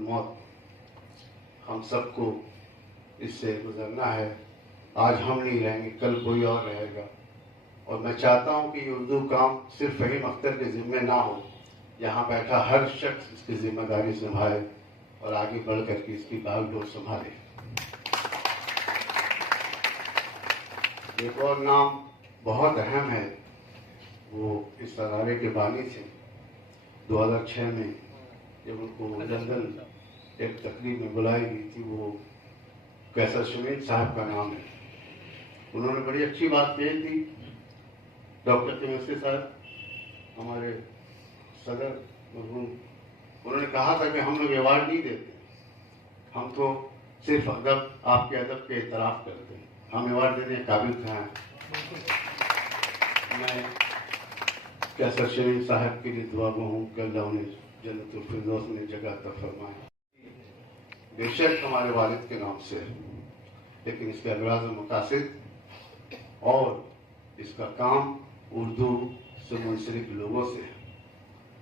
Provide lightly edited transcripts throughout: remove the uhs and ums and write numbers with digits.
मौत हम सबको इससे गुजरना है। आज हम नहीं रहेंगे, कल कोई और रहेगा। और मैं चाहता हूं कि ये उर्दू काम सिर्फ फहीम अख्तर के जिम्मे ना हो, यहाँ बैठा हर शख्स इसकी जिम्मेदारी संभाले और आगे बढ़ करके इसकी बागडोर संभाले। एक और नाम बहुत अहम है, वो इस अदारे के बानी थे। 2006 में जब उनको लंदन एक तकरीब में बुलाई गई थी, वो कैसर शमीम साहब का नाम है। उन्होंने बड़ी अच्छी बात कही थी। डॉक्टर केमिस्ट्री साहब हमारे सदर मरहूम, उन्होंने कहा था कि हम लोग अवार्ड नहीं देते, हम तो सिर्फ अदब, आपके अदब के इतराफ़ करते हैं, हम अवार्ड देने के काबिल कहाँ हैं। मैं कैसर शमीम साहब के लिए दुआ गो हूँ कि अल्लाह उन्हें जन्नतुल फिरदौस में जगह अता फरमाए। बेशक हमारे वालिद के नाम से है, लेकिन इसके अगराज़ और मकासद और इसका काम उर्दू से मुंसलिक लोगों से है।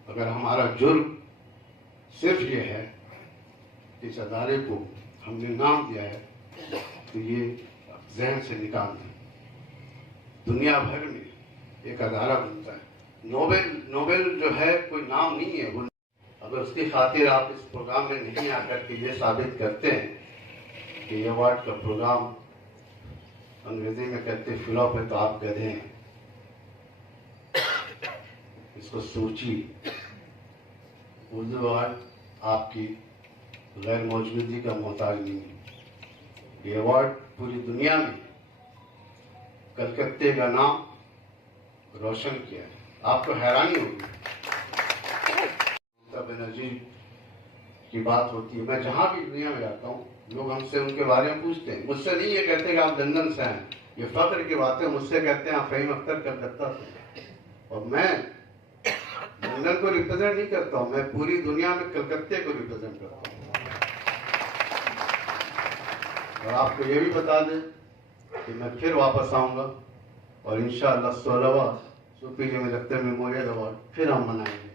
अगर हमारा जुर्म सिर्फ ये है कि इस अदारे को हमने नाम दिया है, तो ये जहन से निकाल दें। दुनिया भर में एक अदारा बनता है। नोबेल जो है कोई नाम नहीं है। वो अगर उसकी खातिर आप इस प्रोग्राम में नहीं आकर के ये साबित करते हैं कि ये अवार्ड का प्रोग्राम अंग्रेजी में कहते फ्लॉप है, तो आप गधे हैं। इसको सोचिए। उर्दू अवार्ड आपकी गैर मौजूदगी का मोहताज नहीं है। ये अवार्ड पूरी दुनिया में कलकत्ते का नाम रोशन किया है। आपको हैरानी होगी, ममता बनर्जी की बात होती है। मैं जहां भी दुनिया में जाता हूँ, लोग हमसे उनके बारे में पूछते हैं। मुझसे नहीं ये कहते कि आप लंदन से हैं, ये फख्र की बातें मुझसे कहते हैं आप फहीम अख्तर कलकत्ता से। और मैं लंदन को रिप्रेजेंट नहीं करता हूँ, मैं पूरी दुनिया में कलकत्ते को रिप्रेजेंट करता हूँ। और आपको ये भी बता दें कि मैं फिर वापस आऊंगा और इंशाअल्लाह 16वां सूफी जमील अख्तर मेमोरियल अवार्ड फिर हम मनाएंगे।